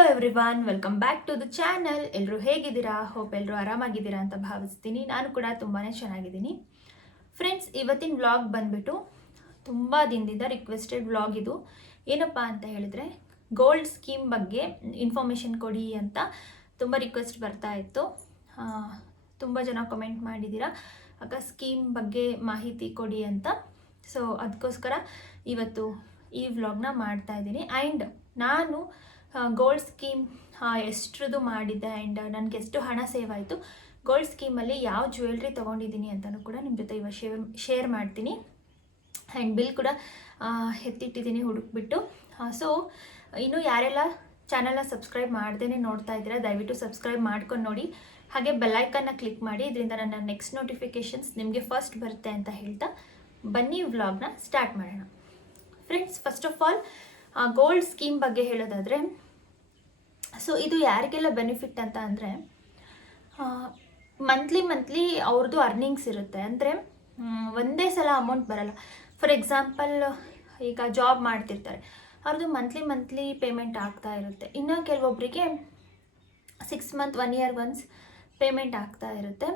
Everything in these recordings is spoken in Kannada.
Hello everyone welcome back to the channel ಎಲ್ಲರೂ ಹೇಗಿದ್ದೀರಾ? ಹೋಪ್ ಎಲ್ಲರೂ ಆರಾಮಾಗಿದ್ದೀರಾ ಅಂತ ಭಾವಿಸ್ತೀನಿ. ನಾನು ಕೂಡ ತುಂಬಾ ಚೆನ್ನಾಗಿದ್ದೀನಿ. ಫ್ರೆಂಡ್ಸ್ ಇವತ್ತಿನ ವ್ಲಾಗ್ ಬಂದ್ಬಿಟ್ಟು ತುಂಬ ದಿನದಿಂದ ರಿಕ್ವೆಸ್ಟೆಡ್ ವ್ಲಾಗ್ ಇದು. ಏನಪ್ಪ ಅಂತ ಹೇಳಿದ್ರೆ ಗೋಲ್ಡ್ ಸ್ಕೀಮ್ ಬಗ್ಗೆ ಇನ್ಫಾರ್ಮೇಷನ್ ಕೊಡಿ ಅಂತ ತುಂಬ ರಿಕ್ವೆಸ್ಟ್ ಬರ್ತಾ ಇತ್ತು. ತುಂಬ ಜನ ಕಮೆಂಟ್ ಮಾಡಿದ್ದೀರಾ? ಆಗ ಸ್ಕೀಮ್ ಬಗ್ಗೆ ಮಾಹಿತಿ ಕೊಡಿ ಅಂತ. ಸೊ ಅದಕ್ಕೋಸ್ಕರ ಇವತ್ತು ಈ ವ್ಲಾಗ್ನ ಮಾಡ್ತಾ ಇದ್ದೀನಿ. ಆ್ಯಂಡ್ ನಾನು ಗೋಲ್ಡ್ ಸ್ಕೀಮ್ ಎಷ್ಟ್ರದ್ದು ಮಾಡಿದ್ದೆ ಆ್ಯಂಡ್ ನನಗೆ ಎಷ್ಟು ಹಣ ಸೇವ್ ಆಯಿತು. ಗೋಲ್ಡ್ ಸ್ಕೀಮಲ್ಲಿ ಯಾವ ಜ್ಯುವೆಲ್ರಿ ತೊಗೊಂಡಿದ್ದೀನಿ ಅಂತಲೂ ಕೂಡ ನಿಮ್ಮ ಜೊತೆ ಇವಾಗ ಶೇರ್ ಶೇರ್ ಮಾಡ್ತೀನಿ. ಆ್ಯಂಡ್ ಬಿಲ್ ಕೂಡ ಎತ್ತಿಟ್ಟಿದ್ದೀನಿ ಹುಡುಕ್ಬಿಟ್ಟು. ಸೊ ಇನ್ನೂ ಯಾರೆಲ್ಲ ಚಾನಲ್ನ ಸಬ್ಸ್ಕ್ರೈಬ್ ಮಾಡ್ದೇ ನೋಡ್ತಾ ಇದ್ದೀರಾ, ದಯವಿಟ್ಟು ಸಬ್ಸ್ಕ್ರೈಬ್ ಮಾಡ್ಕೊಂಡು ನೋಡಿ. ಹಾಗೆ ಬೆಲ್ಲೈಕನ್ನ ಕ್ಲಿಕ್ ಮಾಡಿ, ಇದರಿಂದ ನನ್ನ ನೆಕ್ಸ್ಟ್ ನೋಟಿಫಿಕೇಷನ್ಸ್ ನಿಮಗೆ ಫಸ್ಟ್ ಬರುತ್ತೆ ಅಂತ ಹೇಳ್ತಾ ಬನ್ನಿ ವ್ಲಾಗ್ನ ಸ್ಟಾರ್ಟ್ ಮಾಡೋಣ. Friends first of all gold scheme ಬಗ್ಗೆ ಹೇಳೋದಾದರೆ ಸೊ ಇದು ಯಾರಿಗೆಲ್ಲ ಬೆನಿಫಿಟ್ ಅಂತ ಅಂದರೆ ಮಂತ್ಲಿ ಮಂತ್ಲಿ ಅವ್ರದ್ದು ಅರ್ನಿಂಗ್ಸ್ ಇರುತ್ತೆ. ಅಂದರೆ ಒಂದೇ ಸಲ ಅಮೌಂಟ್ ಬರಲ್ಲ. ಫಾರ್ ಎಕ್ಸಾಂಪಲ್ ಈಗ ಜಾಬ್ ಮಾಡ್ತಿರ್ತಾರೆ. ಅವ್ರದ್ದು ಮಂತ್ಲಿ ಮಂತ್ಲಿ ಪೇಮೆಂಟ್ ಆಗ್ತಾ ಇರುತ್ತೆ. ಇನ್ನು ಕೆಲವೊಬ್ಬರಿಗೆ six month one year once payment ಆಗ್ತಾ ಇರುತ್ತೆ.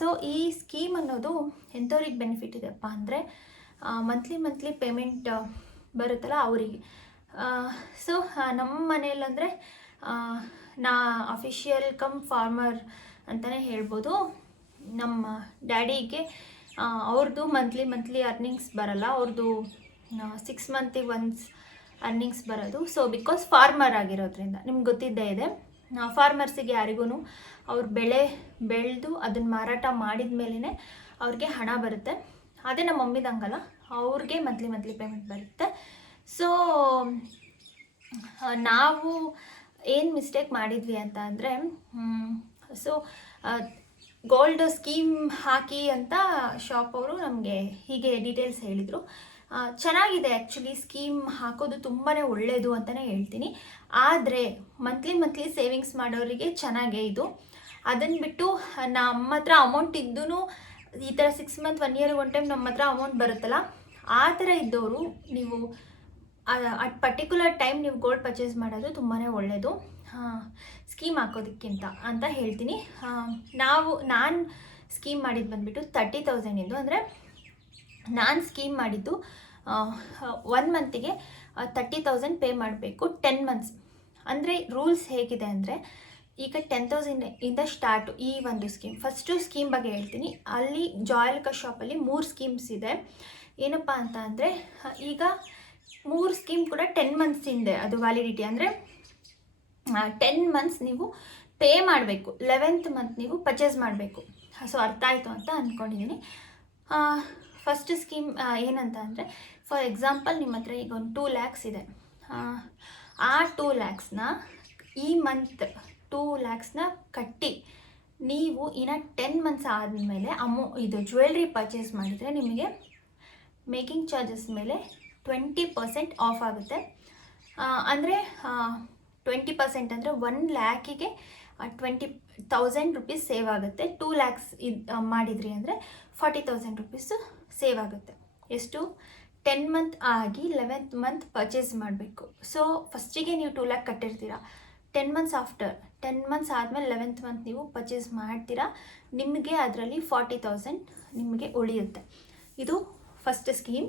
ಸೊ ಈ ಸ್ಕೀಮ್ ಅನ್ನೋದು ಎಂಥವ್ರಿಗೆ ಬೆನಿಫಿಟ್ ಇದೆಪ್ಪ ಅಂದರೆ ಮಂತ್ಲಿ ಮಂತ್ಲಿ ಪೇಮೆಂಟ್ ಬರುತ್ತಲ್ಲ ಅವರಿಗೆ. ಸೊ ನಮ್ಮ ಮನೆಯಲ್ಲಂದರೆ ನಾ ಅಫಿಷಿಯಲ್ ಕಮ್ ಫಾರ್ಮರ್ ಅಂತಲೇ ಹೇಳ್ಬೋದು. ನಮ್ಮ ಡ್ಯಾಡಿಗೆ ಅವ್ರದ್ದು ಮಂತ್ಲಿ ಮಂತ್ಲಿ ಅರ್ನಿಂಗ್ಸ್ ಬರಲ್ಲ. ಅವ್ರದ್ದು ಸಿಕ್ಸ್ ಮಂತಿಗೆ ಒನ್ಸ್ ಅರ್ನಿಂಗ್ಸ್ ಬರೋದು. ಸೊ ಬಿಕಾಸ್ ಫಾರ್ಮರ್ ಆಗಿರೋದ್ರಿಂದ, ನಿಮ್ಗೆ ಗೊತ್ತಿದ್ದೇ ಇದೆ ಫಾರ್ಮರ್ಸಿಗೆ ಯಾರಿಗೂ ಅವ್ರ ಬೆಳೆ ಬೆಳೆದು ಅದನ್ನು ಮಾರಾಟ ಮಾಡಿದ ಮೇಲೇ ಅವ್ರಿಗೆ ಹಣ ಬರುತ್ತೆ. ಅದೇ ನಮ್ಮ ಮಮ್ಮಿದಂಗಲ್ಲ ಅವ್ರಿಗೆ ಮಂತ್ಲಿ ಮಂತ್ಲಿ ಪೇಮೆಂಟ್ ಬರುತ್ತೆ. ಸೊ ನಾವು ಏನು ಮಿಸ್ಟೇಕ್ ಮಾಡಿದ್ವಿ ಅಂತ ಅಂದರೆ ಸೊ ಗೋಲ್ಡ್ ಸ್ಕೀಮ್ ಹಾಕಿ ಅಂತ ಶಾಪ್ ಅವರು ನಮಗೆ ಹೀಗೆ ಡೀಟೇಲ್ಸ್ ಹೇಳಿದರು. ಚೆನ್ನಾಗಿದೆ ಆ್ಯಕ್ಚುಲಿ ಸ್ಕೀಮ್ ಹಾಕೋದು ತುಂಬಾ ಒಳ್ಳೆಯದು ಅಂತಲೇ ಹೇಳ್ತೀನಿ. ಆದರೆ ಮಂತ್ಲಿ ಮಂತ್ಲಿ ಸೇವಿಂಗ್ಸ್ ಮಾಡೋರಿಗೆ ಚೆನ್ನಾಗೇ ಇದು. ಅದನ್ನು ಬಿಟ್ಟು ನಮ್ಮ ಹತ್ರ ಅಮೌಂಟ್ ಇದ್ದೂ ಈ ಥರ six month one year one time ನಮ್ಮ ಹತ್ರ ಅಮೌಂಟ್ ಬರುತ್ತಲ್ಲ, ಆ ಥರ ಇದ್ದವರು ನೀವು ಅಟ್ ಪರ್ಟಿಕ್ಯುಲರ್ ಟೈಮ್ ನೀವು ಗೋಲ್ಡ್ ಪರ್ಚೇಸ್ ಮಾಡೋದು ತುಂಬಾ ಒಳ್ಳೆಯದು ಸ್ಕೀಮ್ ಹಾಕೋದಕ್ಕಿಂತ ಅಂತ ಹೇಳ್ತೀನಿ. ನಾವು, ನಾನು ಸ್ಕೀಮ್ ಮಾಡಿದ್ದು ಬಂದುಬಿಟ್ಟು ತರ್ಟಿ ತೌಸಂಡಿಂದು ಅಂದರೆ ನಾನು ಸ್ಕೀಮ್ ಮಾಡಿದ್ದು ಒನ್ ಮಂತಿಗೆ ತರ್ಟಿ ತೌಸಂಡ್ ಪೇ ಮಾಡಬೇಕು ಟೆನ್ ಮಂತ್ಸ್ ಅಂದರೆ ರೂಲ್ಸ್ ಹೇಗಿದೆ ಅಂದರೆ, ಈಗ ಟೆನ್ ತೌಸಂಡ್ ಇಂದ ಸ್ಟಾರ್ಟು ಈ ಒಂದು ಸ್ಕೀಮ್ ಫಸ್ಟು ಸ್ಕೀಮ್ ಬಗ್ಗೆ ಹೇಳ್ತೀನಿ. ಅಲ್ಲಿ ಜಾಯಲ್ಕ ಶಾಪಲ್ಲಿ ಮೂರು ಸ್ಕೀಮ್ಸ್ ಇದೆ. ಏನಪ್ಪ ಅಂತ ಅಂದರೆ ಈಗ ಮೂರು ಸ್ಕೀಮ್ ಕೂಡ ಟೆನ್ ಮಂತ್ಸ್ ಹಿಂದೆ ಅದು ವ್ಯಾಲಿಡಿಟಿ ಅಂದರೆ ಟೆನ್ ಮಂತ್ಸ್ ನೀವು ಪೇ ಮಾಡಬೇಕು. ಲೆವೆಂತ್ ಮಂತ್ ನೀವು ಪರ್ಚೇಸ್ ಮಾಡಬೇಕು. ಸೊ ಅರ್ಥ ಆಯಿತು ಅಂತ ಅಂದ್ಕೊಂಡಿದ್ದೀನಿ ಫಸ್ಟ್ ಸ್ಕೀಮ್ ಏನಂತ ಅಂದರೆ ಫಾರ್ ಎಕ್ಸಾಂಪಲ್ ನಿಮ್ಮ ಹತ್ರ ಈಗ ಒಂದು ಟೂ ಲ್ಯಾಕ್ಸ್ ಇದೆ. ಆ, ಟೂ ಲ್ಯಾಕ್ಸ್ನ ಈ ಮಂತ್ ಟೂ ಲ್ಯಾಕ್ಸ್ನ ಕಟ್ಟಿ ನೀವು ಇನ್ನು ಟೆನ್ ಮಂತ್ಸ್ ಆದಮೇಲೆ ಅಮೌ ಇದು ಜ್ಯುವೆಲ್ರಿ ಪರ್ಚೇಸ್ ಮಾಡಿದರೆ ನಿಮಗೆ ಮೇಕಿಂಗ್ ಚಾರ್ಜಸ್ ಮೇಲೆ ಟ್ವೆಂಟಿ ಪರ್ಸೆಂಟ್ ಆಫ್ ಆಗುತ್ತೆ. ಅಂದರೆ ಟ್ವೆಂಟಿ ಪರ್ಸೆಂಟ್ ಅಂದರೆ ಒನ್ ಲ್ಯಾಕಿಗೆ ಟ್ವೆಂಟಿ ತೌಸಂಡ್ ರುಪೀಸ್ ಸೇವ್ ಆಗುತ್ತೆ. ಟೂ ಲ್ಯಾಕ್ಸ್ ಇದು ಮಾಡಿದ್ರಿ ಅಂದರೆ ಫಾರ್ಟಿ ತೌಸಂಡ್ ರುಪೀಸು ಸೇವ್ ಆಗುತ್ತೆ. ಎಷ್ಟು? ಟೆನ್ ಮಂತ್ ಆಗಿ ಲೆವೆಂತ್ ಮಂತ್ ಪರ್ಚೇಸ್ ಮಾಡಬೇಕು. ಸೊ ಫಸ್ಟಿಗೆ ನೀವು two lakh ಕಟ್ಟಿರ್ತೀರ. Ten months after ten months ಆದಮೇಲೆ ಲೆವೆಂತ್ ಮಂತ್ ನೀವು ಪರ್ಚೇಸ್ ಮಾಡ್ತೀರಾ. ನಿಮಗೆ ಅದರಲ್ಲಿ ಫಾರ್ಟಿ ತೌಸಂಡ್ ನಿಮಗೆ ಉಳಿಯುತ್ತೆ. ಇದು ಫಸ್ಟ್ ಸ್ಕೀಮ್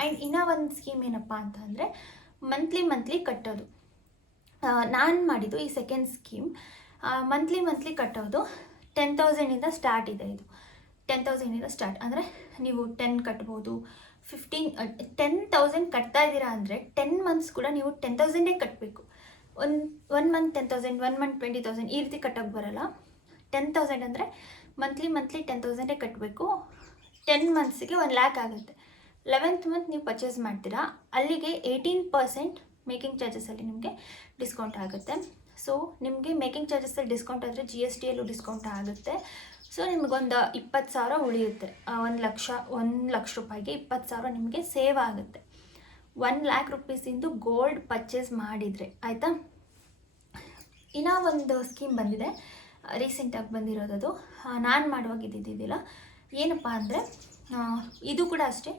ಆ್ಯಂಡ್ ಇನ್ನೂ ಒಂದು ಸ್ಕೀಮ್ ಏನಪ್ಪ ಅಂತಂದರೆ ಮಂತ್ಲಿ ಮಂತ್ಲಿ ಕಟ್ಟೋದು. ನಾನು ಮಾಡಿದ್ದು ಈ ಸೆಕೆಂಡ್ ಸ್ಕೀಮ್ ಮಂತ್ಲಿ ಮಂತ್ಲಿ ಕಟ್ಟೋದು ಟೆನ್ ತೌಸಂಡಿಂದ ಸ್ಟಾರ್ಟ್ ಇದೆ ಇದು. ಟೆನ್ ತೌಸಂಡಿಂದ ಸ್ಟಾರ್ಟ್ ಅಂದರೆ ನೀವು ಟೆನ್ ಕಟ್ಬೋದು ಫಿಫ್ಟೀನ್ ಟೆನ್ ತೌಸಂಡ್ ಕಟ್ತಾ ಇದ್ದೀರಾ ಅಂದರೆ ಟೆನ್ ಮಂತ್ಸ್ ಕೂಡ ನೀವು ಟೆನ್ ತೌಸಂಡೇ ಕಟ್ಟಬೇಕು one one month ten thousand one month twenty thousand ಈ ರೀತಿ ಕಟ್ಟೋಕ್ಕೆ ಬರೋಲ್ಲ. ಟೆನ್ ತೌಸಂಡ್ ಅಂದರೆ ಮಂತ್ಲಿ ಮಂತ್ಲಿ ಟೆನ್ ತೌಸಂಡೇ ಕಟ್ಟಬೇಕು ಟೆನ್ ಮಂತ್ಸಿಗೆ ಒನ್ ಲ್ಯಾಕ್ ಆಗುತ್ತೆ. ಲೆವೆಂತ್ ಮಂತ್ ನೀವು ಪರ್ಚೇಸ್ ಮಾಡ್ತೀರಾ, ಅಲ್ಲಿಗೆ ಏಯ್ಟೀನ್ ಪರ್ಸೆಂಟ್ ಮೇಕಿಂಗ್ ಚಾರ್ಜಸಲ್ಲಿ ನಿಮಗೆ ಡಿಸ್ಕೌಂಟ್ ಆಗುತ್ತೆ. ಸೊ ನಿಮಗೆ ಮೇಕಿಂಗ್ ಚಾರ್ಜಸಲ್ಲಿ ಡಿಸ್ಕೌಂಟ್ ಆದರೆ ಜಿ ಎಸ್ ಟಿಯಲ್ಲೂ ಡಿಸ್ಕೌಂಟ್ ಆಗುತ್ತೆ. ಸೊ ನಿಮಗೊಂದು ಇಪ್ಪತ್ತು ಸಾವಿರ ಉಳಿಯುತ್ತೆ. ಒಂದು ಲಕ್ಷ ಒಂದು ಲಕ್ಷ ರೂಪಾಯಿಗೆ ಇಪ್ಪತ್ತು ಸಾವಿರ ನಿಮಗೆ ಸೇವ್ ಆಗುತ್ತೆ. ಒನ್ ಲ್ಯಾಕ್ ರುಪೀಸಿಂದು ಗೋಲ್ಡ್ ಪರ್ಚೇಸ್ ಮಾಡಿದರೆ, ಆಯಿತಾ? ಇನ್ನೂ ಒಂದು ಸ್ಕೀಮ್ ಬಂದಿದೆ. ರೀಸೆಂಟಾಗಿ ಬಂದಿರೋದದು. ನಾನು ಮಾಡುವಾಗ ಇದ್ದಿದ್ದಿಲ್ಲ ಏನಪ್ಪ ಅಂದರೆ ಇದು ಕೂಡ ಅಷ್ಟೇ.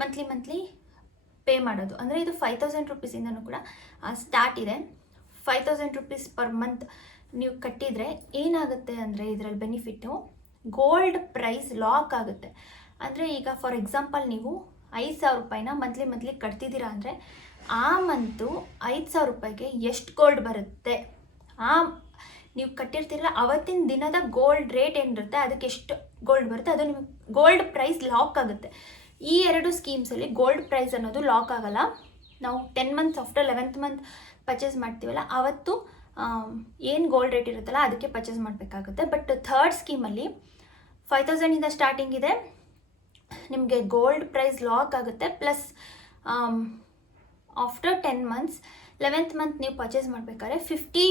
ಮಂತ್ಲಿ ಮಂತ್ಲಿ ಪೇ ಮಾಡೋದು. ಅಂದರೆ ಇದು ಫೈವ್ ತೌಸಂಡ್ ರುಪೀಸಿಂದನೂ ಕೂಡ ಸ್ಟಾರ್ಟ್ ಇದೆ. Five thousand rupees per month ನೀವು ಕಟ್ಟಿದರೆ ಏನಾಗುತ್ತೆ ಅಂದರೆ ಇದರಲ್ಲಿ ಬೆನಿಫಿಟ್ಟು ಗೋಲ್ಡ್ ಪ್ರೈಸ್ ಲಾಕ್ ಆಗುತ್ತೆ. ಅಂದರೆ ಈಗ ಫಾರ್ ಎಕ್ಸಾಂಪಲ್ ನೀವು ಐದು ಸಾವಿರ ರೂಪಾಯಿನ ಮಂತ್ಲಿ ಮಂತ್ಲಿ ಕಟ್ತಿದ್ದೀರಾ ಅಂದರೆ ಆ ಮಂತು ಐದು ಸಾವಿರ ರೂಪಾಯಿಗೆ ಎಷ್ಟು ಗೋಲ್ಡ್ ಬರುತ್ತೆ? ಆ, ನೀವು ಕಟ್ಟಿರ್ತೀರಲ್ಲ, ಅವತ್ತಿನ ದಿನದ ಗೋಲ್ಡ್ ರೇಟ್ ಏನಿರುತ್ತೆ, ಅದಕ್ಕೆ ಎಷ್ಟು ಗೋಲ್ಡ್ ಬರುತ್ತೆ, ಅದು ನಿಮಗೆ ಗೋಲ್ಡ್ ಪ್ರೈಸ್ ಲಾಕ್ ಆಗುತ್ತೆ. ಈ ಎರಡು ಸ್ಕೀಮ್ಸಲ್ಲಿ ಗೋಲ್ಡ್ ಪ್ರೈಸ್ ಅನ್ನೋದು ಲಾಕ್ ಆಗಲ್ಲ. ನಾವು ten months after eleventh month purchase ಮಾಡ್ತೀವಲ್ಲ, ಅವತ್ತು ಏನು ಗೋಲ್ಡ್ ರೇಟ್ ಇರುತ್ತಲ್ಲ ಅದಕ್ಕೆ ಪರ್ಚೇಸ್ ಮಾಡಬೇಕಾಗುತ್ತೆ. ಬಟ್ ಥರ್ಡ್ ಸ್ಕೀಮಲ್ಲಿ ಫೈವ್ ತೌಸಂಡಿಂದ ಸ್ಟಾರ್ಟಿಂಗ್ ಇದೆ ನಿಮಗೆ ಗೋಲ್ಡ್ ಪ್ರೈಸ್ ಲಾಕ್ ಆಗುತ್ತೆ. Plus after ten months eleventh month ನೀವು ಪರ್ಚೇಸ್ ಮಾಡಬೇಕಾದ್ರೆ fifty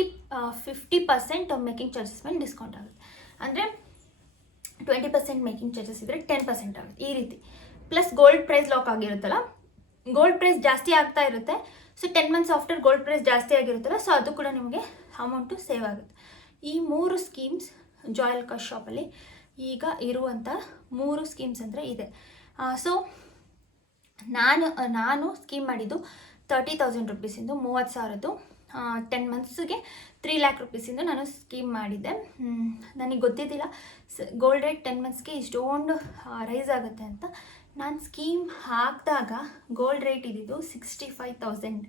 fifty percent making charges ಮೇಲೆ ಡಿಸ್ಕೌಂಟ್ ಆಗುತ್ತೆ. ಅಂದರೆ ಟ್ವೆಂಟಿ ಪರ್ಸೆಂಟ್ ಮೇಕಿಂಗ್ ಚಾರ್ಜಸ್ ಇದ್ದರೆ ಟೆನ್ ಪರ್ಸೆಂಟ್ ಆಗುತ್ತೆ. ಈ ರೀತಿ. Plus gold price lock ಆಗಿರುತ್ತಲ್ಲ? Gold price ಜಾಸ್ತಿ ಆಗ್ತಾ ಇರುತ್ತೆ. So ten months after gold price ಜಾಸ್ತಿ ಆಗಿರುತ್ತಲ್ಲ ಸೊ ಅದು ಕೂಡ ನಿಮಗೆ ಅಮೌಂಟು ಸೇವ್ ಆಗುತ್ತೆ. ಈ ಮೂರು ಸ್ಕೀಮ್ಸ್ ಜಾಯಲ್ ಕಾಸ್ಟ್ ಶಾಪಲ್ಲಿ ಈಗ ಇರುವಂಥ ಮೂರು ಸ್ಕೀಮ್ಸ್ ಅಂದರೆ ಇದೆ. ಸೊ ನಾನು ನಾನು ಸ್ಕೀಮ್ ಮಾಡಿದ್ದು ತರ್ಟಿ ತೌಸಂಡ್ ರುಪೀಸಿಂದು ಮೂವತ್ತು ಸಾವಿರದ್ದು. ಟೆನ್ ಮಂತ್ಸ್ಗೆ ತ್ರೀ ಲ್ಯಾಕ್ ರುಪೀಸಿಂದು ನಾನು ಸ್ಕೀಮ್ ಮಾಡಿದ್ದೆ. ನನಗೆ ಗೊತ್ತಿದ್ದಿಲ್ಲ. ಗೋಲ್ಡ್ ರೇಟ್ ಟೆನ್ ಮಂತ್ಸ್ಗೆ ಇಷ್ಟೊಂದು ರೈಸ್ ಆಗುತ್ತೆ ಅಂತ. ನಾನು ಸ್ಕೀಮ್ ಹಾಕಿದಾಗ ಗೋಲ್ಡ್ ರೇಟ್ ಇದ್ದಿದ್ದು sixty five thousand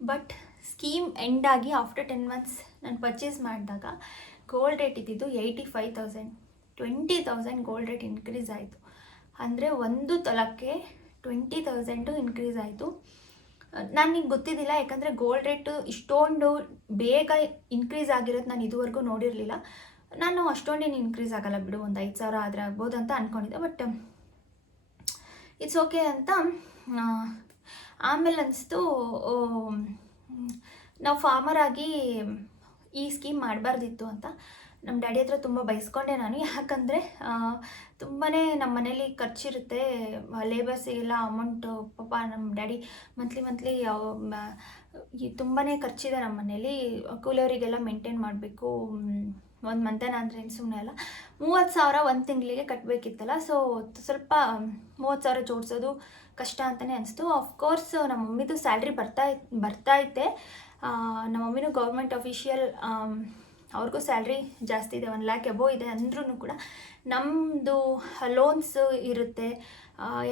but scheme end ಆಗಿ ಆಫ್ಟರ್ ಟೆನ್ ಮಂತ್ಸ್ ನಾನು ಪರ್ಚೇಸ್ ಮಾಡಿದಾಗ ಗೋಲ್ಡ್ ರೇಟ್ ಇದ್ದಿದ್ದು eighty five thousand twenty thousand gold rate increase ಆಯಿತು. ಅಂದರೆ ಒಂದು ತೊಲಕ್ಕೆ ಟ್ವೆಂಟಿ ತೌಸಂಡು ಇನ್ಕ್ರೀಸ್ ಆಯಿತು. ನನಗೆ ಗೊತ್ತಿದ್ದಿಲ್ಲ, ಯಾಕಂದರೆ ಗೋಲ್ಡ್ ರೇಟು ಇಷ್ಟೊಂದು ಬೇಗ ಇನ್ಕ್ರೀಸ್ ಆಗಿರೋದು ನಾನು ಇದುವರೆಗೂ ನೋಡಿರಲಿಲ್ಲ. ನಾನು ಅಷ್ಟೊಂದೇನು ಇನ್ಕ್ರೀಸ್ ಆಗಲ್ಲ ಬಿಡು, ಒಂದು ಐದು ಸಾವಿರ ಆದರೆ ಆಗ್ಬೋದು ಅಂತ ಅಂದ್ಕೊಂಡಿದ್ದೆ ಬಟ್ ಇಟ್ಸ್ ಓಕೆ ಅಂತ ಆಮೇಲೆ ಅನಿಸ್ತು ನಾವು ಫಾರ್ಮರ್ ಆಗಿ ಈ ಸ್ಕೀಮ್ ಮಾಡಬಾರ್ದಿತ್ತು ಅಂತ. ನಮ್ಮ ಡ್ಯಾಡಿ ಹತ್ರ ತುಂಬ ಬಯಸ್ಕೊಂಡೆ ನಾನು. ಯಾಕಂದರೆ ತುಂಬಾ ನಮ್ಮ ಮನೇಲಿ ಖರ್ಚಿರುತ್ತೆ ಲೇಬರ್ಸಿಗೆಲ್ಲ ಅಮೌಂಟು ಪಾಪ ನಮ್ಮ ಡ್ಯಾಡಿ ಮಂತ್ಲಿ ಮಂತ್ಲಿ ತುಂಬಾ ಖರ್ಚಿದೆ ನಮ್ಮ ಮನೇಲಿ. ಕೂಲಿಯವರಿಗೆಲ್ಲ ಮೇಂಟೈನ್ ಮಾಡಬೇಕು ಒಂದು ಮಂತನ ಅಂದರೆ ಏನು ಸುಮ್ಮನೆ ಅಲ್ಲ ಮೂವತ್ತು ಸಾವಿರ ಒಂದು ತಿಂಗಳಿಗೆ ಕಟ್ಟಬೇಕಿತ್ತಲ್ಲ ಸೊ ಸ್ವಲ್ಪ ಮೂವತ್ತು ಸಾವಿರ ಜೋಡಿಸೋದು ಕಷ್ಟ ಅಂತಲೇ ಅನಿಸ್ತು. ಆಫ್ಕೋರ್ಸ್ ನಮ್ಮ ಮಮ್ಮಿದು ಸ್ಯಾಲ್ರಿ ಬರ್ತಾ ಬರ್ತೈತೆ ಬರ್ತಾ ಆ, ನಮ್ಮ ಮಮ್ಮಿನೂ ಗೌರ್ಮೆಂಟ್ ಅಫಿಷಿಯಲ್ ಅವ್ರಿಗೂ ಸ್ಯಾಲ್ರಿ ಜಾಸ್ತಿ ಇದೆ ಒನ್ ಲ್ಯಾಕ್ ಎಬೋ ಇದೆ ಅಂದ್ರೂ ಕೂಡ ನಮ್ಮದು ಲೋನ್ಸ್ ಇರುತ್ತೆ.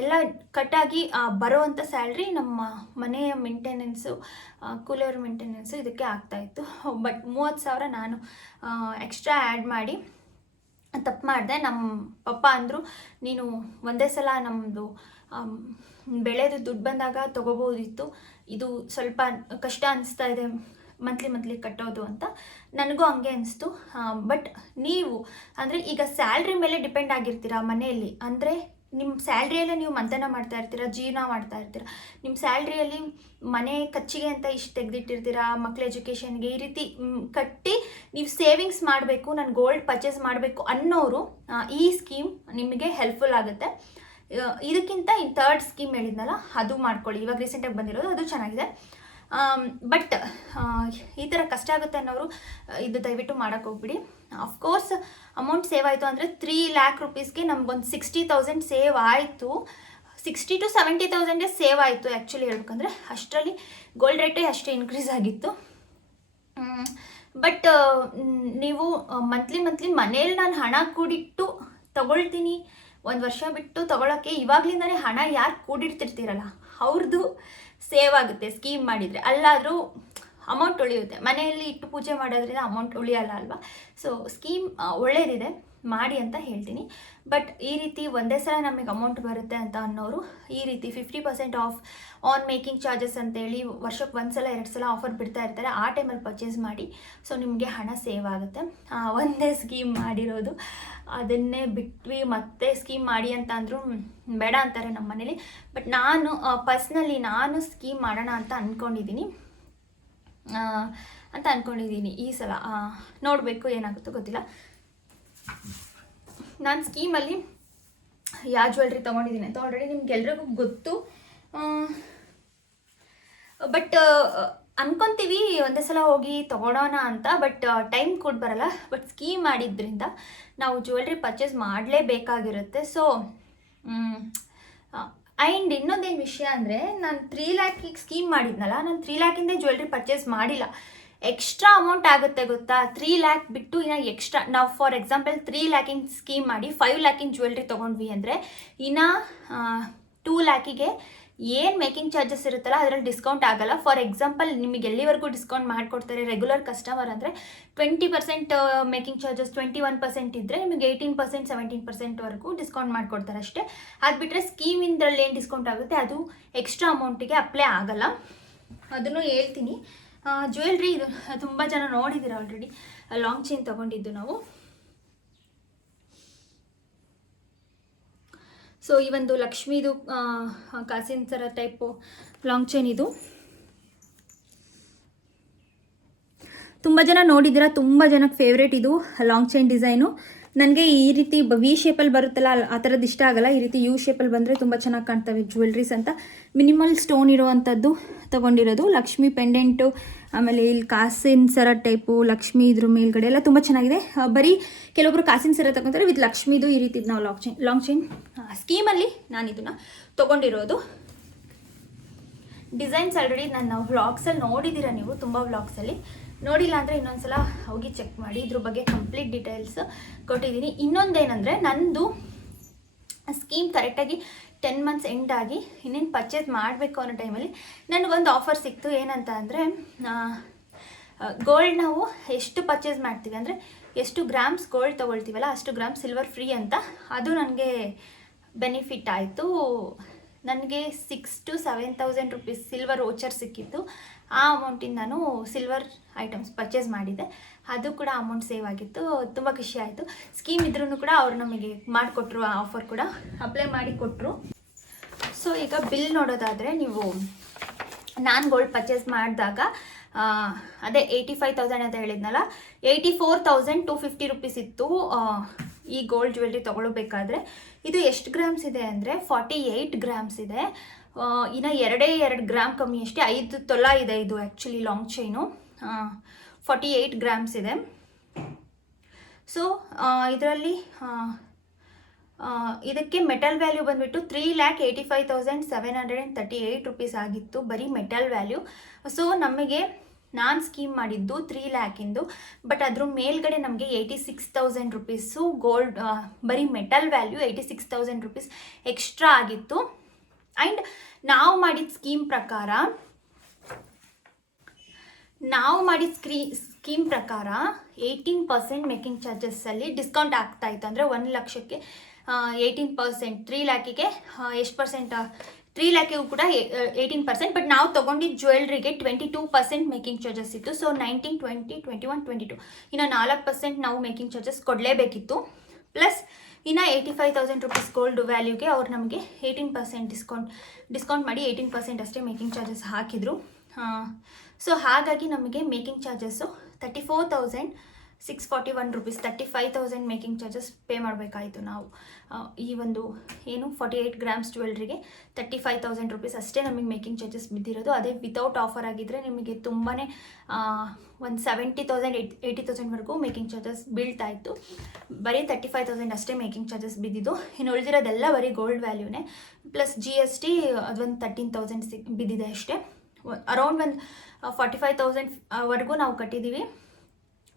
ಎಲ್ಲ ಕಟ್ಟಾಗಿ ಬರೋವಂಥ ಸ್ಯಾಲ್ರಿ ನಮ್ಮ ಮನೆಯ ಮೇಂಟೆನೆನ್ಸು ಕೂಲರ್ ಮೇಂಟೆನೆನ್ಸು ಇದಕ್ಕೆ ಆಗ್ತಾಯಿತ್ತು ಬಟ್ ಮೂವತ್ತು ಸಾವಿರ ನಾನು ಎಕ್ಸ್ಟ್ರಾ ಆ್ಯಡ್ ಮಾಡಿ, ತಪ್ಪು ಮಾಡಿದೆ. ನಮ್ಮ ಪಪ್ಪ ಅಂದರು, ನೀನು ಒಂದೇ ಸಲ ನಮ್ಮದು ಬೆಳೆದು ದುಡ್ಡು ಬಂದಾಗ ತೊಗೋಬೋದಿತ್ತು. ಇದು ಸ್ವಲ್ಪ ಕಷ್ಟ ಅನಿಸ್ತಾ ಇದೆ. ಮಂತ್ಲಿ ಮಂತ್ಲಿ ಕಟ್ಟೋದು ಅಂತ ನನಗೂ ಹಂಗೆ ಅನಿಸ್ತು. ಬಟ್ ನೀವು, ಅಂದರೆ ಈಗ ಸ್ಯಾಲ್ರಿ ಮೇಲೆ ಡಿಪೆಂಡ್ ಆಗಿರ್ತೀರಾ ಮನೆಯಲ್ಲಿ? ಅಂದರೆ ನಿಮ್ಮ ಸ್ಯಾಲ್ರಿಯಲ್ಲೇ ನೀವು ಮಂಥನ ಮಾಡ್ತಾ ಇರ್ತೀರಾ, ಜೀವನ ಮಾಡ್ತಾ ಇರ್ತೀರಾ? ನಿಮ್ಮ ಸ್ಯಾಲ್ರಿಯಲ್ಲಿ ಮನೆ ಖರ್ಚಿಗೆ ಅಂತ ಇಷ್ಟು ತೆಗೆದಿಟ್ಟಿರ್ತೀರಾ, ಮಕ್ಳ ಎಜುಕೇಷನ್ಗೆ ಈ ರೀತಿ ಕಟ್ಟಿ ನೀವು ಸೇವಿಂಗ್ಸ್ ಮಾಡಬೇಕು, ನಾನು ಗೋಲ್ಡ್ ಪರ್ಚೇಸ್ ಮಾಡಬೇಕು ಅನ್ನೋರು ಈ ಸ್ಕೀಮ್ ನಿಮಗೆ ಹೆಲ್ಪ್ಫುಲ್ ಆಗುತ್ತೆ. ಇದಕ್ಕಿಂತ ಈ ಥರ್ಡ್ ಸ್ಕೀಮ್ ಹೇಳಿದ್ನಲ್ಲ, ಅದು ಮಾಡ್ಕೊಳ್ಳಿ. ಇವಾಗ ರೀಸೆಂಟಾಗಿ ಬಂದಿರೋದು, ಅದು ಚೆನ್ನಾಗಿದೆ. ಬಟ್ ಈ ಥರ ಕಷ್ಟ ಆಗುತ್ತೆ ಅನ್ನೋರು ಆ, ಇದು ದಯವಿಟ್ಟು ಮಾಡೋಕ್ಕೆ ಹೋಗ್ಬಿಡಿ. ಅಫ್ಕೋರ್ಸ್ ಅಮೌಂಟ್ ಸೇವ್ ಆಯಿತು ಅಂದರೆ ತ್ರೀ ಲ್ಯಾಕ್ ರುಪೀಸ್ಗೆ ನಮ್ಗೊಂದು ಸಿಕ್ಸ್ಟಿ ತೌಸಂಡ್ ಸೇವ್ ಆಯಿತು. ಸಿಕ್ಸ್ಟಿ ಟು ಸೆವೆಂಟಿ ತೌಸಂಡೇ ಸೇವ್ ಆಯಿತು ಆ್ಯಕ್ಚುಲಿ ಹೇಳ್ಬೇಕಂದ್ರೆ. ಅಷ್ಟರಲ್ಲಿ ಗೋಲ್ಡ್ ರೇಟೇ ಅಷ್ಟೇ ಇನ್ಕ್ರೀಸ್ ಆಗಿತ್ತು. ಬಟ್ ನೀವು ಮಂತ್ಲಿ ಮಂತ್ಲಿ ಮನೇಲಿ ನಾನು ಹಣ ಕೂಡಿಟ್ಟು ತಗೊಳ್ತೀನಿ. ಒಂದು ವರ್ಷ ಬಿಟ್ಟು ತಗೊಳ್ಳೋಕ್ಕೆ ಇವಾಗ್ಲಿಂದನೇ ಹಣ ಯಾರು ಕೂಡಿಡ್ತಿರ್ತೀರಲ್ಲ ಅವ್ರದ್ದು ಸೇವ್ ಆಗುತ್ತೆ ಸ್ಕೀಮ್ ಮಾಡಿದರೆ. ಅಲ್ಲಾದರೂ ಅಮೌಂಟ್ ಉಳಿಯುತ್ತೆ. ಮನೆಯಲ್ಲಿ ಇಟ್ಟು ಪೂಜೆ ಮಾಡೋದ್ರಿಂದ ಅಮೌಂಟ್ ಉಳಿಯಲ್ಲ ಅಲ್ವಾ? ಸೊ ಸ್ಕೀಮ್ ಒಳ್ಳೇದಿದೆ. ಮಾಡಿ ಅಂತ ಹೇಳ್ತೀನಿ. ಬಟ್ ಈ ರೀತಿ ಒಂದೇ ಸಲ ನಮಗೆ ಅಮೌಂಟ್ ಬರುತ್ತೆ ಅಂತ ಅನ್ನೋರು ಈ ರೀತಿ fifty percent off on making charges ಅಂತೇಳಿ ವರ್ಷಕ್ಕೆ ಒಂದು ಸಲ, ಎರಡು ಸಲ ಆಫರ್ ಬಿಡ್ತಾ ಇರ್ತಾರೆ. ಆ ಟೈಮಲ್ಲಿ ಪರ್ಚೇಸ್ ಮಾಡಿ. ಸೊ ನಿಮಗೆ ಹಣ ಸೇವ್ ಆಗುತ್ತೆ. ಒಂದೇ ಸ್ಕೀಮ್ ಮಾಡಿರೋದು. ಅದನ್ನೇ ಬಿಟ್ವಿ ಮತ್ತೆ ಸ್ಕೀಮ್ ಮಾಡಿ ಅಂತ ಅಂದರೂ ಬೇಡ ಅಂತಾರೆ ನಮ್ಮ ಮನೇಲಿ. ಬಟ್ ನಾನು ಪರ್ಸ್ನಲಿ ನಾನು ಸ್ಕೀಮ್ ಮಾಡೋಣ ಅಂತ ಅಂದ್ಕೊಂಡಿದ್ದೀನಿ ಅಂತ ಅಂದ್ಕೊಂಡಿದ್ದೀನಿ ಈ ಸಲ. ನೋಡಬೇಕು ಏನಾಗುತ್ತೋ ಗೊತ್ತಿಲ್ಲ. ನಾನು ಸ್ಕೀಮಲ್ಲಿ ಯಾವ ಜ್ಯುವೆಲ್ರಿ ತೊಗೊಂಡಿದ್ದೀನಿ. ಅಂತ ಆಲ್ರೆಡಿ ನಿಮ್ಗೆಲ್ರಿಗೂ ಗೊತ್ತು. ಬಟ್ ಅನ್ಕೊಂತೀವಿ ಒಂದೇ ಸಲ ಹೋಗಿ ತೊಗೊಳೋಣ ಅಂತ ಬಟ್ ಟೈಮ್ ಕೂಡ ಬರಲ್ಲ. ಬಟ್ ಸ್ಕೀಮ್ ಮಾಡಿದ್ರಿಂದ ನಾವು ಜ್ಯುವೆಲ್ರಿ ಪರ್ಚೇಸ್ ಮಾಡಲೇಬೇಕಾಗಿರುತ್ತೆ. ಸೊ ಆ್ಯಂಡ್ ಇನ್ನೊಂದೇನು ವಿಷಯ ಅಂದರೆ ನಾನು ತ್ರೀ ಲ್ಯಾಕಿಗೆ ಸ್ಕೀಮ್ ಮಾಡಿದ್ನಲ್ಲ, ನಾನು ತ್ರೀ ಲ್ಯಾಕಿಂದ ಜ್ಯುವೆಲ್ರಿ ಪರ್ಚೇಸ್ ಮಾಡಿಲ್ಲ. ಎಕ್ಸ್ಟ್ರಾ ಅಮೌಂಟ್ ಆಗುತ್ತೆ ಗೊತ್ತಾ? ತ್ರೀ ಲ್ಯಾಕ್ ಬಿಟ್ಟು ಇನ್ನು ಎಕ್ಸ್ಟ್ರಾ ನಾವು ಫಾರ್ ಎಕ್ಸಾಂಪಲ್ ತ್ರೀ ಲ್ಯಾಕಿಂಗ್ ಸ್ಕೀಮ್ ಮಾಡಿ ಫೈವ್ ಲ್ಯಾಕಿಂಗ್ ಜ್ಯುವೆಲ್ರಿ ತೊಗೊಂಡ್ವಿ ಅಂದರೆ ಇನ್ನು ಟೂ ಲ್ಯಾಕಿಗೆ ಏನು ಮೇಕಿಂಗ್ ಚಾರ್ಜಸ್ ಇರುತ್ತಲ್ಲ ಅದರಲ್ಲಿ ಡಿಸ್ಕೌಂಟ್ ಆಗಲ್ಲ. ಫಾರ್ ಎಕ್ಸಾಂಪಲ್ ನಿಮಗೆ ಎಲ್ಲಿವರೆಗೂ ಡಿಸ್ಕೌಂಟ್ ಮಾಡಿಕೊಡ್ತಾರೆ ರೆಗ್ಯುಲರ್ ಕಸ್ಟಮರ್ ಅಂದರೆ twenty percent making charges twenty one percent ಇದ್ದರೆ ನಿಮಗೆ ಏಯ್ಟೀನ್ ಪರ್ಸೆಂಟ್ ಸೆವೆಂಟೀನ್ ಪರ್ಸೆಂಟ್ವರೆಗೂ ಡಿಸ್ಕೌಂಟ್ ಮಾಡಿಕೊಡ್ತಾರೆ ಅಷ್ಟೇ. ಅದು ಬಿಟ್ಟರೆ ಸ್ಕೀಮಿಂದ್ರಲ್ಲಿ ಏನು ಡಿಸ್ಕೌಂಟ್ ಆಗುತ್ತೆ ಅದು ಎಕ್ಸ್ಟ್ರಾ ಅಮೌಂಟಿಗೆ ಅಪ್ಲೈ ಆಗಲ್ಲ. ಅದನ್ನು ಹೇಳ್ತೀನಿ. ಜ್ಯುವೆಲ್ರಿ ಇದು ತುಂಬ ಜನ ನೋಡಿದ್ದೀರ ಆಲ್ರೆಡಿ ಲಾಂಗ್ ಚೈನ್ ತಗೊಂಡಿದ್ದು ನಾವು. ಸೊ ಈ ಒಂದು ಲಕ್ಷ್ಮೀದು ಕಾಸಿನ ಥರ ಟೈಪು ಲಾಂಗ್ ಚೈನ್ ಇದು. ತುಂಬ ಜನ ನೋಡಿದ್ದೀರಾ ತುಂಬ ಜನಕ್ಕೆ ಫೇವ್ರೇಟ್ ಇದು ಲಾಂಗ್ ಚೈನ್ ಡಿಸೈನು ನನಗೆ ಈ ರೀತಿ ವಿ ಶೇಪಲ್ಲಿ ಬರುತ್ತಲ್ಲ ಆ ಥರದ್ದು ಇಷ್ಟ ಆಗಲ್ಲ. ಈ ರೀತಿ ಯು ಶೇಪಲ್ಲಿ ಬಂದರೆ ತುಂಬ ಚೆನ್ನಾಗಿ ಕಾಣ್ತವೆ ಜ್ಯುವೆಲ್ರೀಸ್ ಅಂತ. ಮಿನಿಮಲ್ ಸ್ಟೋನ್ ಇರುವಂಥದ್ದು ತೊಗೊಂಡಿರೋದು. ಲಕ್ಷ್ಮಿ ಪೆಂಡೆಂಟು ಆಮೇಲೆ ಇಲ್ಲಿ ಕಾಸಿನ ಸರ ಟೈಪು ಲಕ್ಷ್ಮಿ ಇದ್ರ ಮೇಲ್ಗಡೆ ಎಲ್ಲ ತುಂಬ ಚೆನ್ನಾಗಿದೆ. ಬರೀ ಕೆಲವೊಬ್ರು ಕಾಸಿನ ಸರ ತಗೊತಾರೆ, ವಿತ್ ಲಕ್ಷ್ಮಿದು ಈ ರೀತಿ ನಾವು ಲಾಂಗ್ ಚೈನ್ ಲಾಂಗ್ ಚೈನ್ ಸ್ಕೀಮಲ್ಲಿ ನಾನು ಇದನ್ನು ತೊಗೊಂಡಿರೋದು. ಡಿಸೈನ್ಸ್ ಆಲ್ರೆಡಿ ನನ್ನ ವ್ಲಾಗ್ಸಲ್ಲಿ ನೋಡಿದ್ದೀರಾ ನೀವು? ತುಂಬ ವ್ಲಾಗ್ಸಲ್ಲಿ ನೋಡಿಲ್ಲ ಅಂದರೆ ಇನ್ನೊಂದ್ಸಲ ಹೋಗಿ ಚೆಕ್ ಮಾಡಿ. ಇದ್ರ ಬಗ್ಗೆ ಕಂಪ್ಲೀಟ್ ಡೀಟೇಲ್ಸ್ ಕೊಟ್ಟಿದ್ದೀನಿ. ಇನ್ನೊಂದೇನೆಂದರೆ ನಂದು ಸ್ಕೀಮ್ ಕರೆಕ್ಟಾಗಿ ಟೆನ್ ಮಂತ್ಸ್ ಎಂಡ್ ಆಗಿ ಇನ್ನೇನು ಪರ್ಚೇಸ್ ಮಾಡಬೇಕು ಅನ್ನೋ ಟೈಮಲ್ಲಿ ನನಗೊಂದು ಆಫರ್ ಸಿಕ್ತು. ಏನಂತ ಅಂದರೆ ಗೋಲ್ಡ್ ನಾವು ಎಷ್ಟು ಪರ್ಚೇಸ್ ಮಾಡ್ತೀವಿ ಅಂದರೆ ಎಷ್ಟು ಗ್ರಾಮ್ಸ್ ಗೋಲ್ಡ್ ತೊಗೊಳ್ತೀವಲ್ಲ ಅಷ್ಟು ಗ್ರಾಮ್ ಸಿಲ್ವರ್ ಫ್ರೀ ಅಂತ. ಅದು ನನಗೆ ಬೆನಿಫಿಟ್ ಆಯಿತು. ನನಗೆ six to seven thousand rupees silver voucher ಸಿಕ್ಕಿತ್ತು. ಆ ಅಮೌಂಟಿಂದ ನಾನು ಸಿಲ್ವರ್ ಐಟಮ್ಸ್ ಪರ್ಚೇಸ್ ಮಾಡಿದ್ದೆ ಅದು ಕೂಡ ಅಮೌಂಟ್ ಸೇವ್ ಆಗಿತ್ತು. ತುಂಬ ಖುಷಿ ಆಯಿತು. ಸ್ಕೀಮ್ ಇದ್ರೂ ಕೂಡ ಅವರು ನಮಗೆ ಮಾಡಿಕೊಟ್ರು, ಆ ಆಫರ್ ಕೂಡ ಅಪ್ಲೈ ಮಾಡಿ ಕೊಟ್ಟರು ಸೊ ಈಗ ಬಿಲ್ ನೋಡೋದಾದರೆ ನೀವು ನಾನು ಗೋಲ್ಡ್ ಪರ್ಚೇಸ್ ಮಾಡಿದಾಗ ಅದೇ ಏಯ್ಟಿ ಫೈವ್ ತೌಸಂಡ್ ಅಂತ ಹೇಳಿದ್ನಲ್ಲ eighty four thousand two fifty rupees ಇತ್ತು ಈ ಗೋಲ್ಡ್ ಜ್ಯುವೆಲ್ರಿ ತೊಗೊಳ್ಬೇಕಾದ್ರೆ. ಇದು ಎಷ್ಟು ಗ್ರಾಮ್ಸ್ ಇದೆ ಅಂದರೆ ಫಾರ್ಟಿ ಏಯ್ಟ್ ಗ್ರಾಮ್ಸ್ ಇದೆ. ಇನ್ನು ಎರಡೇ ಎರಡು ಗ್ರಾಮ್ ಕಮ್ಮಿ ಅಷ್ಟೇ, ಐದು ತೊಲ ಇದೆ ಇದು actually long chain forty eight grams ಇದೆ. ಸೊ ಇದರಲ್ಲಿ ಇದಕ್ಕೆ ಮೆಟಲ್ ವ್ಯಾಲ್ಯೂ ಬಂದುಬಿಟ್ಟು three lakh eighty five thousand seven hundred and thirty eight rupees ಆಗಿತ್ತು. ಬರೀ ಮೆಟಲ್ ವ್ಯಾಲ್ಯೂ ಸೊ ನಮಗೆ ನಾನು ಸ್ಕೀಮ್ ಮಾಡಿದ್ದು ತ್ರೀ ಲ್ಯಾಕಿಂದು ಬಟ್ ಅದ್ರ ಮೇಲ್ಗಡೆ ನಮಗೆ eighty six thousand rupees gold ಬರೀ metal value eighty six thousand rupees extra ಆಗಿತ್ತು. ಆ್ಯಂಡ್ ನಾವು ಮಾಡಿದ ಸ್ಕೀಮ್ ಪ್ರಕಾರ, ನಾವು ಮಾಡಿದ ಸ್ಕ್ರೀ ಸ್ಕೀಮ್ ಪ್ರಕಾರ ಏಯ್ಟೀನ್ ಪರ್ಸೆಂಟ್ ಮೇಕಿಂಗ್ ಚಾರ್ಜಸ್ಸಲ್ಲಿ ಡಿಸ್ಕೌಂಟ್ ಆಗ್ತಾ ಇತ್ತು. ಅಂದರೆ ಒಂದು ಲಕ್ಷಕ್ಕೆ ಏಯ್ಟೀನ್ ಪರ್ಸೆಂಟ್ ತ್ರೀ ಲ್ಯಾಕಿಗೆ ಎಷ್ಟು ಪರ್ಸೆಂಟ್ ತ್ರೀ ಲ್ಯಾಕಿಗೂ ಕೂಡ ಏಯ್ಟೀನ್ ಪರ್ಸೆಂಟ್ ಬಟ್ ನಾವು ತೊಗೊಂಡಿದ್ದ ಜ್ಯುವೆಲ್ರಿಗೆ twenty two percent making charges ಇತ್ತು. So nineteen twenty twenty one twenty two ಇನ್ನು ನಾಲ್ಕು ಪರ್ಸೆಂಟ್ ನಾವು ಮೇಕಿಂಗ್ ಚಾರ್ಜಸ್ ಕೊಡಲೇಬೇಕಿತ್ತು. ಪ್ಲಸ್ ಇನ್ನು eighty five thousand rupees gold ವ್ಯಾಲ್ಯೂಗೆ ಅವ್ರು ನಮಗೆ ಏಯ್ಟೀನ್ ಪರ್ಸೆಂಟ್ ಡಿಸ್ಕೌಂಟ್ ಡಿಸ್ಕೌಂಟ್ ಮಾಡಿ ಏಯ್ಟೀನ್ ಪರ್ಸೆಂಟ್ ಅಷ್ಟೇ ಮೇಕಿಂಗ್ ಚಾರ್ಜಸ್ ಹಾಕಿದರು. ಸೊ ಹಾಗಾಗಿ ನಮಗೆ making charges thirty four thousand six forty one rupees thirty five thousand making charges pay ಮಾಡಬೇಕಾಯಿತು ನಾವು. ಈ ಒಂದು ಏನು ಫಾರ್ಟಿ ಏಯ್ಟ್ ಗ್ರಾಮ್ಸ್ ಜ್ಯುವೆಲ್ರಿಗೆ ತರ್ಟಿ ಫೈವ್ ತೌಸಂಡ್ ರುಪೀಸ್ ಅಷ್ಟೇ ನಮಗೆ ಮೇಕಿಂಗ್ ಚಾರ್ಜಸ್ ಬಿದ್ದಿರೋದು. ಅದೇ ವಿತೌಟ್ ಆಫರ್ ಆಗಿದ್ದರೆ ನಿಮಗೆ ತುಂಬಾ ಒಂದು ಸೆವೆಂಟಿ ತೌಸಂಡ್ ಏಯ್ಟ್ ಏಯ್ಟಿ ತೌಸಂಡ್ವರೆಗೂ ಮೇಕಿಂಗ್ ಚಾರ್ಜಸ್ ಬೀಳ್ತಾ ಇತ್ತು ಬರೀ ತರ್ಟಿ ಫೈವ್ ತೌಸಂಡ್ ಅಷ್ಟೇ ಮೇಕಿಂಗ್ ಚಾರ್ಜಸ್ ಬಿದ್ದಿದ್ದು. ಇನ್ನು ಉಳಿದಿರೋದೆಲ್ಲ ಬರೀ ಗೋಲ್ಡ್ ವ್ಯಾಲ್ಯೂನೇ ಪ್ಲಸ್ ಜಿ ಎಸ್ ಟಿ ಅದೊಂದು ತರ್ಟೀನ್ ತೌಸಂಡ್ ಸಿಕ್ ಬಿದ್ದಿದೆ ಅಷ್ಟೇ. ಅರೌಂಡ್ ಒಂದು ಫಾರ್ಟಿ ಫೈವ್ ತೌಸಂಡ್ ವರೆಗೂ ನಾವು ಕಟ್ಟಿದ್ದೀವಿ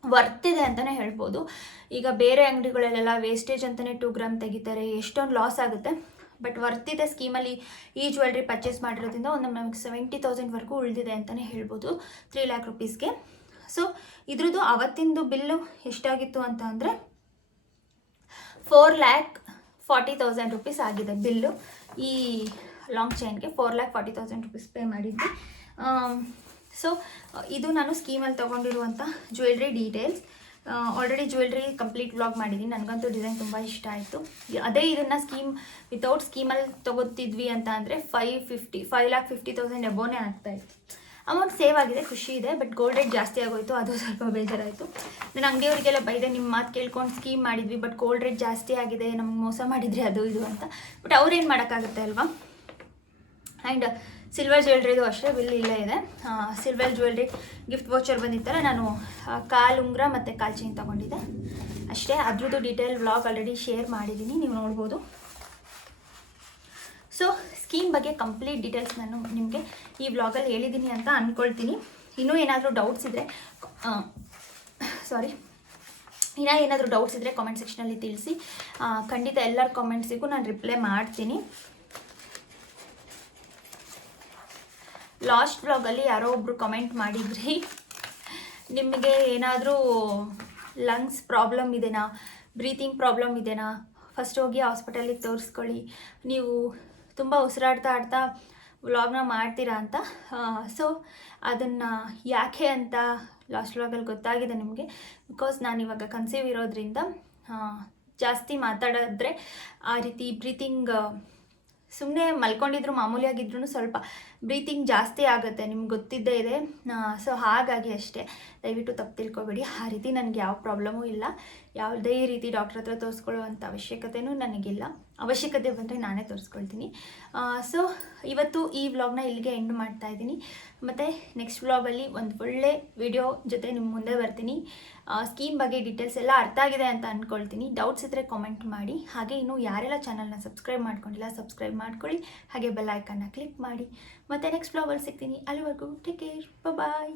ವರ್ತ್ ಇದೆ ಅಂತಲೇ ಹೇಳ್ಬೋದು. ಈಗ ಬೇರೆ ಅಂಗಡಿಗಳಲ್ಲೆಲ್ಲ ವೇಸ್ಟೇಜ್ ಅಂತಲೇ ಟೂ ಗ್ರಾಮ್ ತೆಗಿತಾರೆ, ಎಷ್ಟೊಂದು ಲಾಸ್ ಆಗುತ್ತೆ. ಬಟ್ ವರ್ತ್ ಇದೆ ಸ್ಕೀಮಲ್ಲಿ ಈ ಜ್ಯುವೆಲ್ರಿ ಪರ್ಚೇಸ್ ಮಾಡಿರೋದ್ರಿಂದ ಒಂದು ನಮಗೆ ಸೆವೆಂಟಿ ತೌಸಂಡ್ವರೆಗೂ ಉಳಿದಿದೆ ಅಂತಲೇ ಹೇಳ್ಬೋದು ತ್ರೀ ಲ್ಯಾಕ್ ರುಪೀಸ್ಗೆ ಸೊ ಇದ್ರದ್ದು ಅವತ್ತಿಂದು ಬಿಲ್ಲು ಎಷ್ಟಾಗಿತ್ತು ಅಂತ ಅಂದರೆ four lakh forty thousand rupees ಆಗಿದೆ ಬಿಲ್ಲು. ಈ long ಚೈನ್ಗೆ four lakh forty thousand rupees pay ಮಾಡಿದ್ವಿ. ಸೊ ಇದು ನಾನು ಸ್ಕೀಮಲ್ಲಿ ತೊಗೊಂಡಿರುವಂಥ jewellery details already jewellery complete blog ಮಾಡಿದ್ದೀನಿ. ನನಗಂತೂ ಡಿಸೈನ್ ತುಂಬ ಇಷ್ಟ ಆಯಿತು. ಅದೇ ಇದನ್ನು ಸ್ಕೀಮ್ ವಿತೌಟ್ ಸ್ಕೀಮಲ್ಲಿ ತೊಗೋತಿದ್ವಿ ಅಂತ ಅಂದರೆ five fifty five lakh fifty thousand ಎಬೋನೇ ಆಗ್ತಾಯಿತ್ತು ಅಮೌಂಟ್ ಸೇವ್ ಆಗಿದೆ, ಖುಷಿ ಇದೆ ಬಟ್ ಗೋಲ್ಡ್ ರೇಟ್ ಜಾಸ್ತಿ ಆಗೋಯಿತು, ಅದು ಸ್ವಲ್ಪ ಬೇಜಾರಾಯಿತು. ನಾನು ಅಂಗಡಿಯವರಿಗೆಲ್ಲ ಬೈದೆ ನಿಮ್ಮ ಮಾತು ಕೇಳ್ಕೊಂಡು ಸ್ಕೀಮ್ ಮಾಡಿದ್ವಿ ಬಟ್ ಗೋಲ್ಡ್ ರೇಟ್ ಜಾಸ್ತಿ ಆಗಿದೆ, ನಮ್ಗೆ ಮೋಸ ಮಾಡಿದ್ರಿ ಅದು ಇದು ಅಂತ. ಬಟ್ ಅವ್ರೇನು ಮಾಡೋಕ್ಕಾಗುತ್ತೆ ಅಲ್ವಾ? ಆ್ಯಂಡ್ ಸಿಲ್ವರ್ ಜ್ಯುವೆಲ್ರಿದು ಅಷ್ಟೇ ಬಿಲ್ ಇಲ್ಲೇ ಇದೆ. ಸಿಲ್ವರ್ ಜ್ಯುವೆಲ್ರಿ ಗಿಫ್ಟ್ ವೋಚರ್ ಬಂದಿತ್ತಲ್ಲ, ನಾನು ಕಾಲು ಉಂಗುರ ಮತ್ತು ಕಾಲು ಚೈನ್ ತೊಗೊಂಡಿದ್ದೆ. ಅಷ್ಟೇ, ಅದ್ರದ್ದು ಡೀಟೇಲ್ ವ್ಲಾಗ್ ಆಲ್ರೆಡಿ ಶೇರ್ ಮಾಡಿದ್ದೀನಿ, ನೀವು ನೋಡ್ಬೋದು. ಸೊ ಸ್ಕೀಮ್ ಬಗ್ಗೆ ಕಂಪ್ಲೀಟ್ ಡೀಟೇಲ್ಸ್ ನಾನು ನಿಮಗೆ ಈ ವ್ಲಾಗಲ್ಲಿ ಹೇಳಿದ್ದೀನಿ ಅಂತ ಅಂದ್ಕೊಳ್ತೀನಿ ಇನ್ನೂ ಏನಾದರೂ ಡೌಟ್ಸ್ ಇದ್ದರೆ ಸಾರಿ ಇನ್ನೂ ಏನಾದರೂ ಡೌಟ್ಸ್ ಇದ್ದರೆ ಕಾಮೆಂಟ್ ಸೆಕ್ಷನಲ್ಲಿ ತಿಳಿಸಿ. ಖಂಡಿತ ಎಲ್ಲರ ಕಾಮೆಂಟ್ಸಿಗೂ ನಾನು ರಿಪ್ಲೈ ಮಾಡ್ತೀನಿ. ಲಾಸ್ಟ್ ಬ್ಲಾಗಲ್ಲಿ ಯಾರೋ ಒಬ್ಬರು ಕಮೆಂಟ್ ಮಾಡಿದ್ರಿ. ನಿಮಗೆ ಏನಾದರೂ ಲಂಗ್ಸ್ ಪ್ರಾಬ್ಲಮ್ ಇದೆನಾ? ಬ್ರೀತಿಂಗ್ ಪ್ರಾಬ್ಲಮ್ ಇದೆನಾ? ಫಸ್ಟ್ ಹೋಗಿ ಹಾಸ್ಪಿಟಲಿಗೆ ತೋರಿಸ್ಕೊಳ್ಳಿ. ನೀವು ತುಂಬ ಉಸಿರಾಡ್ತಾ ಆಡ್ತಾ ವ್ಲಾಗ್ನ ಮಾಡ್ತೀರಾ ಅಂತ? ಸೊ ಅದನ್ನು ಯಾಕೆ ಅಂತ ಲಾಸ್ಟ್ ವ್ಲಾಗಲ್ಲಿ ಗೊತ್ತಾಗಿದೆ ನಿಮಗೆ. ಬಿಕಾಸ್ ನಾನು ಇವಾಗ ಕನ್ಸೀವ್ ಇರೋದ್ರಿಂದ ಜಾಸ್ತಿ ಮಾತಾಡಿದ್ರೆ ಆ ರೀತಿ ಬ್ರೀತಿಂಗ್ ಸುಮ್ಮನೆ ಮಲ್ಕೊಂಡಿದ್ರು ಮಾಮೂಲಿಯಾಗಿದ್ರು ಸ್ವಲ್ಪ ಬ್ರೀತಿಂಗ್ ಜಾಸ್ತಿ ಆಗುತ್ತೆ, ನಿಮ್ಗೆ ಗೊತ್ತಿದ್ದೇ ಇದೆ. ಸೊ ಹಾಗಾಗಿ ಅಷ್ಟೇ. ದಯವಿಟ್ಟು ತಪ್ಪು ತಿಳ್ಕೊಬೇಡಿ. ಆ ರೀತಿ ನನಗೆ ಯಾವ ಪ್ರಾಬ್ಲಮೂ ಇಲ್ಲ. ಯಾವುದೇ ರೀತಿ ಡಾಕ್ಟ್ರ್ ಹತ್ರ ತೋರಿಸ್ಕೊಳ್ಳುವಂಥ ಅವಶ್ಯಕತೆಯೂ ನನಗಿಲ್ಲ. ಅವಶ್ಯಕತೆ ಬಂದರೆ ನಾನೇ ತೋರಿಸ್ಕೊಳ್ತೀನಿ. ಸೊ ಇವತ್ತು ಈ ವ್ಲಾಗ್ನ ಇಲ್ಲಿಗೆ ಎಂಡ್ ಮಾಡ್ತಾ ಇದ್ದೀನಿ. ಮತ್ತು ನೆಕ್ಸ್ಟ್ ವ್ಲಾಗಲ್ಲಿ ಒಂದು ಒಳ್ಳೆ ವಿಡಿಯೋ ಜೊತೆ ನಿಮ್ಮ ಮುಂದೆ ಬರ್ತೀನಿ. ಸ್ಕೀಮ್ ಬಗ್ಗೆ ಡೀಟೇಲ್ಸ್ ಎಲ್ಲ ಅರ್ಥ ಆಗಿದೆ ಅಂತ ಅಂದ್ಕೊಳ್ತೀನಿ ಡೌಟ್ಸ್ ಇದ್ದರೆ ಕಾಮೆಂಟ್ ಮಾಡಿ. ಹಾಗೆ ಇನ್ನು ಯಾರೆಲ್ಲ ಚಾನಲ್ನ ಸಬ್ಸ್ಕ್ರೈಬ್ ಮಾಡ್ಕೊಂಡಿಲ್ಲ ಸಬ್ಸ್ಕ್ರೈಬ್ ಮಾಡ್ಕೊಳ್ಳಿ. ಹಾಗೆ ಬೆಲ್ ಐಕನ್ನ ಕ್ಲಿಕ್ ಮಾಡಿ. ಮತ್ತು ನೆಕ್ಸ್ಟ್ ವ್ಲಾಗಲ್ಲಿ ಸಿಗ್ತೀನಿ ಅಲ್ಲಿವರೆಗೂ ಟೇಕ್ ಕೇರ್ ಬಾಯ್